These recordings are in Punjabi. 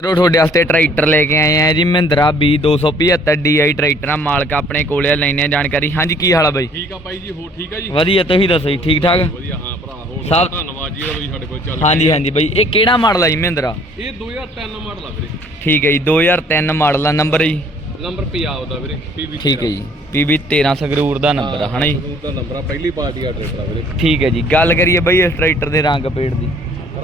ਰੋ ਤੁਹਾਡੇ ਵਾਸਤੇ ਟਰੈਕਟਰ ਲੈ ਕੇ ਆਏ ਆ ਜੀ ਮਹਿੰਦਰਾ B275 DI ਟਰੈਕਟਰ ਮਾਲਕ ਆਪਣੇ ਕੋਲੇ ਆ, ਲੈਣੇ ਜਾਣਕਾਰੀ। ਹਾਂਜੀ ਕੀ ਹਾਲ ਆ ਬਾਈ? ਠੀਕ ਆ ਬਾਈ ਜੀ ਹੋ ਠੀਕ ਆ ਜੀ? ਵਧੀਆ ਤੁਸੀਂ ਦੱਸੋ ਜੀ ਠੀਕ ਠਾਕ? ਵਧੀਆ ਹਾਂ ਭਰਾ ਹੋ ਸਭ- ਧੰਨਵਾਦ ਜੀ ਇਹਦਾ ਵੀ ਸਾਡੇ ਕੋਲ ਚੱਲ ਹਾਂਜੀ ਹਾਂਜੀ ਬਾਈ ਇਹ ਕਿਹੜਾ ਮਾਡਲ ਆ ਜੀ ਮਹਿੰਦਰਾ? ਇਹ 2003 ਮਾਡਲ ਆ ਵੀਰੇ। ਠੀਕ ਹੈ ਜੀ 2003 ਮਾਡਲ ਆ ਨੰਬਰ ਜੀ। ਨੰਬਰ ਪੰਜਾਬ ਦਾ ਵੀਰੇ PB ਠੀਕ ਹੈ ਜੀ PB 13 ਸੰਗਰੂਰ ਦਾ ਨੰਬਰ ਆ ਹਨਾ ਜੀ? ਦਾ ਨੰਬਰ ਆ ਪਹਿਲੀ ਪਾਰਟੀ ਆ ਟਰੈਕਟਰ ਆ ਵੀਰੇ। ਠੀਕ ਹੈ ਜੀ ਗੱਲ ਕਰੀਏ ਬਾਈ ਇਸ ਟਰੈਕਟਰ ਦੇ ਰੰਗ ਪੇੜ ਦੀ।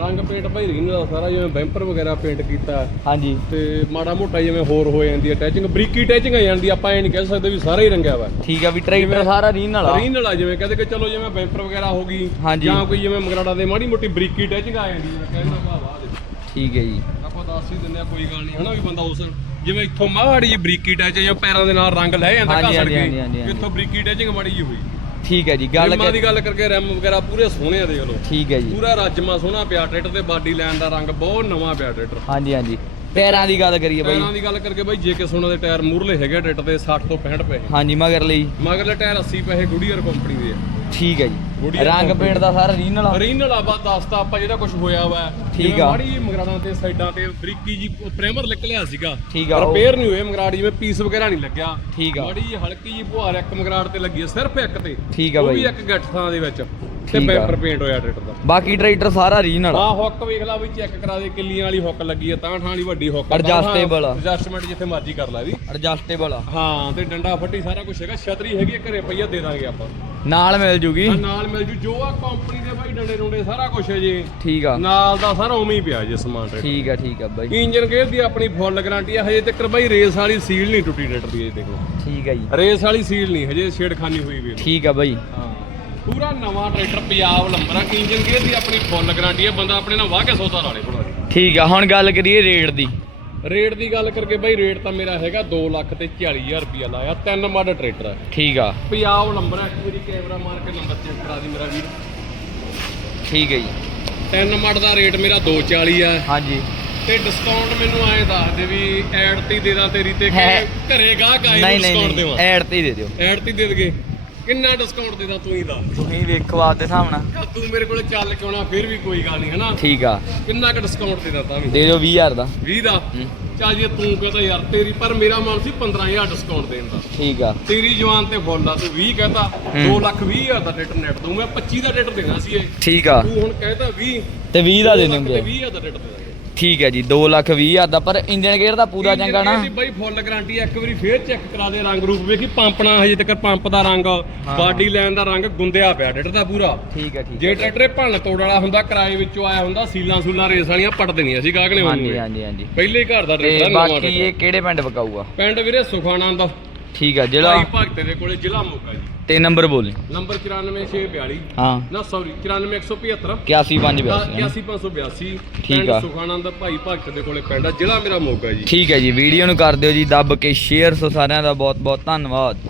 ਰੰਗ ਪੇਂਟ ਭਾਈ ਰੀਨ ਦਾ ਸਾਰਾ ਜਿਵੇਂ ਬੈਂਪਰ ਵਗੈਰਾ ਪੇਂਟ ਕੀਤਾ। ਹਾਂਜੀ। ਤੇ ਮਾੜਾ ਮੋਟਾ ਜਿਵੇਂ ਹੋਰ ਹੋ ਜਾਂਦੀ ਹੈ ਟੈਚਿੰਗ ਬਰੀਕੀ ਟੈਚਿੰਗ ਆ ਜਾਂਦੀ ਆ, ਆਪਾਂ ਇਹ ਨਹੀਂ ਕਹਿ ਸਕਦੇ ਵੀ ਸਾਰਾ ਹੀ ਰੰਗਿਆ ਵਾ। ਠੀਕ ਆ ਵੀ ਟਰੈਕਟਰ ਸਾਰਾ ਰੀਨ ਵਾਲਾ। ਰੀਨ ਵਾਲਾ ਜਿਵੇਂ ਕਹਿੰਦੇ ਕਿ ਚਲੋ ਜਿਵੇਂ ਬੈਂਪਰ ਵਗੈਰਾ ਹੋ ਗਈ। ਜਾਂ ਕੋਈ ਜਿਵੇਂ ਮਗਰਾੜਾ ਦੇ ਮਾੜੀ ਮੋਟੀ ਬਰੀਕੀ ਟੈਚਿੰਗ ਆ ਜਾਂਦੀ ਹੈ ਕਹਿੰਦਾ ਭਾਵਾ ਦੇ ਠੀਕ ਹੈ ਜੀ। ਆਪਾਂ ਦੱਸ ਹੀ ਦਿੰਦੇ ਆ ਕੋਈ ਗੱਲ ਨਹੀਂ ਹਨਾ ਵੀ ਬੰਦਾ ਉਸ ਜਿਵੇਂ ਇੱਥੋਂ ਮਾੜੀ ਜਿਹੀ ਬਰੀਕੀ ਟੱਚ ਜਾਂ ਪੈਰਾਂ ਦੇ ਨਾਲ ਰੰਗ ਲੈ ਜਾਂਦਾ ਘਸੜ ਕੇ। ਇੱਥੋਂ ਬਰੀਕੀ ਟੱਚਿੰਗ ਮਾੜੀ ਜਿਹੀ ਹੋਈ। ਠੀਕ ਹੈ ਜੀ ਗੱਲ ਰਿਮਾਂ ਦੀ ਗੱਲ ਕਰਕੇ ਰੈਮ ਵਗੈਰਾ ਪੂਰੇ ਸੋਹਣੇ ਆ ਦੇਖ ਲਓ। ਠੀਕ ਹੈ ਜੀ। ਪੂਰਾ ਰਾਜਮਾ ਸੋਹਣਾ ਪਿਆ ਟਰੈਕਟਰ ਤੇ ਬਾਡੀ ਲਾਈਨ ਦਾ ਰੰਗ ਬਹੁਤ ਨਵਾਂ ਪਿਆ ਟਰੈਕਟਰ। ਹਾਂਜੀ ਹਾਂਜੀ। ਟਾਇਰਾਂ ਦੀ ਗੱਲ ਕਰੀਏ ਬਾਈ। ਟਾਇਰਾਂ ਦੀ ਗੱਲ ਕਰਕੇ ਬਾਈ ਜੇ ਕੇ ਸੋਨਾ ਦੇ ਟਾਇਰ ਮੂਰਲੇ ਹੈਗੇ ਟਰੈਕਟਰ ਦੇ 60 ਤੋਂ 65 ਪੈਸੇ। ਹਾਂਜੀ ਮਗਰ ਲਈ। ਮਗਰਲੇ ਟਾਇਰ 80 ਪੈਸੇ ਗੁਡੀਅਰ ਕੰਪਨੀ ਦੇ ਆ। ਠੀਕ ਹੈ ਜੀ। ਰੰਗ। ਪੇਂਟ ਦਾ ਸਾਰਾ ਰੀਨ ਵਾਲਾ ਓਰੀਜਨਲ ਆਬਾ ਦੱਸਤਾ ਆਪਾਂ ਜਿਹੜਾ ਕੁਝ ਹੋਇਆ ਵਾ। ਠੀਕ ਜਿਵੇਂ ਆ। ਮਾੜੀ ਮਗਰਾੜਾਂ ਤੇ ਸਾਈਡਾਂ ਤੇ ਬਰੀਕੀ ਜੀ ਪ੍ਰਾਈਮਰ ਨਿਕਲਿਆ ਸੀਗਾ। ਠੀਕ ਆ, ਉਹ- ਰਿਪੇਅਰ ਨਹੀਂ ਹੋਏ ਮਗਰਾੜ ਜਿਵੇਂ ਪੀਸ ਵਗੈਰਾ ਨਹੀਂ ਲੱਗਿਆ। ਠੀਕ ਆ। ਮਾੜੀ ਜਿਹੀ ਹਲਕੀ ਜੀ ਬੁਹਾਰ ਇੱਕ ਮਗਰਾੜ ਤੇ ਲੱਗੀ ਸਿਰਫ ਇੱਕ ਤੇ। ਠੀਕ ਆ ਉਹ ਬਾਈ। ਵੀ ਇੱਕ ਗੱਠ ਥਾਂ ਦੇ ਵਿੱਚ। ਤੇ ਠੀਕ ਆ। ਬੈਂਪਰ ਪੇਂਟ ਹੋਇਆ ਟਰੈਕਟਰ ਦਾ। ਬਾਕੀ ਟਰੈਕਟਰ ਸਾਰਾ ਵਾਲਾ ਹਾਂ ਹੁੱਕ ਵੇਖ ਲਾ ਵੀ ਚੈੱਕ ਕਰਾ ਦੇ ਕਿੱਲੀਆਂ ਵਾਲੀ ਹੁੱਕ ਲੱਗੀ ਹੈ ਤਾਂ ਠਾਂ ਵਾਲੀ ਵੱਡੀ ਹੁੱਕ Adjustable ਆ। ਐਡਜਸਟਮੈਂਟ ਜਿੱਥੇ ਮਰਜ਼ੀ ਕਰ ਲੈ ਵੀ ਐਡਜਸਟੇਬਲ ਆ। ਹਾਂ ਤੇ ਡੰਡਾ ਫੱਟੀ ਸਾਰਾ ਕੁਝ ਹੈਗਾ ਛਤਰੀ ਹੈਗੀ ਹੈ, ਘਰੇ ਪਈਆ ਦੇ ਦਾਂਗੇ ਆਪਾਂ। ਨਾਲ ਮਿਲ ਜੂਗੀ। ਆਹ ਨਾਲ ਮਿਲ ਜੂ। ਜੋ ਆ ਕੰਪਨੀ ਦੇ ਭਾਈ ਡੰਡੇ ਡੁੰਡੇ ਸਾਰਾ ਕੁਝ ਹੈ ਜੀ। ਠੀਕ ਆ। ਨਾਲ ਦਾ ਸਾਰਾ ਉਵੇਂ ਹੀ ਪਿਆ ਜੀ ਸਮਾਨ ਟਰੈਕਟਰ ਠੀਕ ਆ ਠੀਕ ਆ ਬਾਈ। ਇੰਜਨ ਗੇਅਰ ਦੀ ਆਪਣੀ ਫੁੱਲ ਗਾਰੰਟੀ ਆ ਹਜੇ ਤੱਕ ਬਾਈ ਰੇਸ ਵਾਲੀ ਸੀਲ ਨਹੀਂ ਟੁੱਟੀ ਟਰੈਕਟਰ ਦੀ ਇਹ ਦੇਖੋ। ਠੀਕ ਆ ਜੀ। ਰੇਸ ਵਾਲੀ ਸੀਲ ਨਹੀਂ ਹਜੇ ਛੇੜਖਾਨੀ ਹੋਈ ਵੀ ਠੀਕ ਆ ਬਾਈ। ਹਾਂ। ਪੂਰਾ ਨਵਾਂ ਟਰੈਕਟਰ ਪੰਜਾਬ ਲੰਬਰ ਆ ਇੰਜਨ ਗੇਅਰ ਦੀ ਆਪਣੀ ਫੁੱਲ ਗਾਰੰਟੀ ਆ ਬੰਦਾ ਆਪਣੇ ਨਾਲ ਵਾਹ ਕੇ ਸੌਦਾ ਲਾ ਲੇ ਥੋੜਾ ਠੀਕ ਆ ਹੁਣ ਗੱਲ ਕਰੀਏ ਰੇਟ ਦੀ। ਰੇਟ ਦੀ ਗੱਲ ਕਰਕੇ ਬਾਈ ਰੇਟ ਤਾਂ ਮੇਰਾ ਹੈਗਾ 2 ਲੱਖ ਤੇ 40000 ਰੁਪਿਆ ਲਾਇਆ ਤਿੰਨ ਮੱਡ ਟਰੈਕਟਰ ਆ। ਠੀਕ ਆ। ਪੰਜਾਬ ਨੰਬਰ ਆ ਇੱਕ ਵਾਰੀ ਕੈਮਰਾ ਮਾਰ ਕੇ ਨੰਬਰ ਚੈੱਕ ਕਰਾ ਦੀ ਮੇਰਾ ਵੀਰ। ਠੀਕ ਹੈ ਜੀ। ਤਿੰਨ ਮੱਡ ਦਾ ਰੇਟ ਮੇਰਾ 240 ਆ। ਹਾਂਜੀ। ਤੇ ਡਿਸਕਾਊਂਟ ਮੈਨੂੰ ਐਂ ਦੱਸ ਦੇ ਵੀ ਐਡ ਤੇ ਦੇ ਦਾਂ ਤੇਰੀ ਤੇ ਘਰੇ ਗਾਹਕ ਆਏ ਡਿਸਕਾਊਂਟ ਦੇਵਾਂ। ਐਡ ਤੇ ਦੇ ਦਿਓ। ਐਡ ਤੇ ਦੇ ਦਗੇ ਕਿੰਨਾ ਡਿਸਕਾਊਂਟ ਦੇ ਦਾਂ ਤੂੰ ਹੀ ਦੱਸ ਤੁਸੀਂ ਵੇਖੋ ਆਪਦੇ ਹਿਸਾਬ ਨਾਲ। ਤੂੰ ਮੇਰੇ ਕੋਲ ਚੱਲ ਕੇ ਆਉਣਾ ਫਿਰ ਵੀ ਕੋਈ ਗੱਲ ਨਹੀਂ ਹਨਾ? ਠੀਕ ਆ। ਕਿੰਨਾ ਕੁ ਡਿਸਕਾਊਂਟ ਦੇ ਦਾਂ ਤਾਂ ਵੀ? ਦੇ ਦਿਓ 20000 ਦਾ। 20 ਦਾ? ਚੱਲ ਜੇ ਤੂੰ ਕਹਤਾ ਯਾਰ ਤੇਰੀ ਪਰ ਮੇਰਾ ਮਨ ਸੀ 15000 ਡਿਸਕਾਊਂਟ ਦੇਣ ਦਾ। ਠੀਕ ਆ। ਤੇਰੀ ਜਵਾਨ ਤੇ ਫੁੱਲ ਆ ਤੂੰ 20 ਕਹਤਾ ਹੂੰ। 2 ਲੱਖ 20 ਹਜ਼ਾਰ ਦਾ ਟਿਕਟ ਨੈਟ ਦੂੰ ਮੈਂ 25 ਦਾ ਟਿਕਟ ਦੇਣਾ ਸੀ ਇਹ। ਠੀਕ ਆ। ਤੂੰ ਹੁਣ ਕਹਿਤਾ 20 ਤੇ 20 ਦਾ ਦੇ ਦੋ ਦਿੰਦੇ 20 ਹਜ਼ਾਰ ਦਾ ਟਿਕਟ ਦੇ ਠੀਕ ਹੈ ਜੀ 2 ਲੱਖ 20 ਹਜ਼ਾਰ ਦਾ ਪਰ ਇੰਜਨ ਗੇਅਰ ਦਾ ਪੂਰਾ ਚੰਗਾ ਨਾ। ਇਹਦੀ ਬਾਈ ਫੁੱਲ ਗਾਰੰਟੀ ਇੱਕ ਵਾਰੀ ਫੇਰ ਚੈੱਕ ਕਰਾ ਦੇ ਰੰਗ ਰੂਪ ਵੇਖੀ ਪੰਪ ਨਾਲ ਹਜੇ ਤੱਕ ਪੰਪ ਦਾ ਰੰਗ ਬਾਡੀ ਲਾਈਨ ਦਾ ਰੰਗ ਗੁੰਦਿਆ ਪਿਆ ਟਰੈਕਟਰ ਦਾ ਪੂਰਾ। ਠੀਕ ਹੈ ਠੀਕ ਜੇ ਟਰੈਕਟਰ ਭੰਨ ਤੋੜ ਵਾਲਾ ਹੁੰਦਾ ਕਿਰਾਏ ਵਿੱਚੋਂ ਆਇਆ ਹੁੰਦਾ ਸੀਲਾਂ ਸੂਲਾਂ ਰੇਸ ਵਾਲੀਆਂ ਪੱਟ ਦੇਣੀਆਂ ਸੀ ਹਾਂਜੀ ਉਹਨੂੰ ਹਾਂਜੀ ਹਾਂਜੀ। ਪਹਿਲੇ ਹੀ ਘਰ ਦਾ ਤੇ ਟਰੈਕਟਰ ਨਵਾਂ ਬਾਕੀ ਇਹ ਕਿਹੜੇ ਪਿੰਡ ਵਿਕਾਊਗਾ? ਪਿੰਡ ਵੀਰੇ ਸੁਖਾਨੰਦ। ਠੀਕ ਆ ਭਾਈ ਜਿਹੜਾ ਭਗਤ ਦੇ ਕੋਲੇ ਜ਼ਿਲ੍ਹਾ ਮੋਗਾ ਜੀ। ਤੇ ਨੰਬਰ ਬੋਲੀ। ਨੰਬਰ 94642 ਹਾਂ। ਨਾ ਸੌਰੀ 94175 81582 81582 ਠੀਕ ਆ। ਸੁਖਾਨੰਦ ਭਾਈ ਭਗਤ ਦੇ ਕੋਲੇ ਪਿੰਡ ਆ ਜ਼ਿਲ੍ਹਾ ਮੇਰਾ ਮੋਗਾ ਜੀ। ਠੀਕ ਹੈ ਜੀ ਵੀਡੀਓ ਨੂੰ ਕਰ ਦਿਓ ਜੀ ਦੱਬ ਕੇ ਸ਼ੇਅਰ ਸੋ ਸਾਰਿਆਂ ਦਾ ਬਹੁਤ ਬਹੁਤ ਧੰਨਵਾਦ।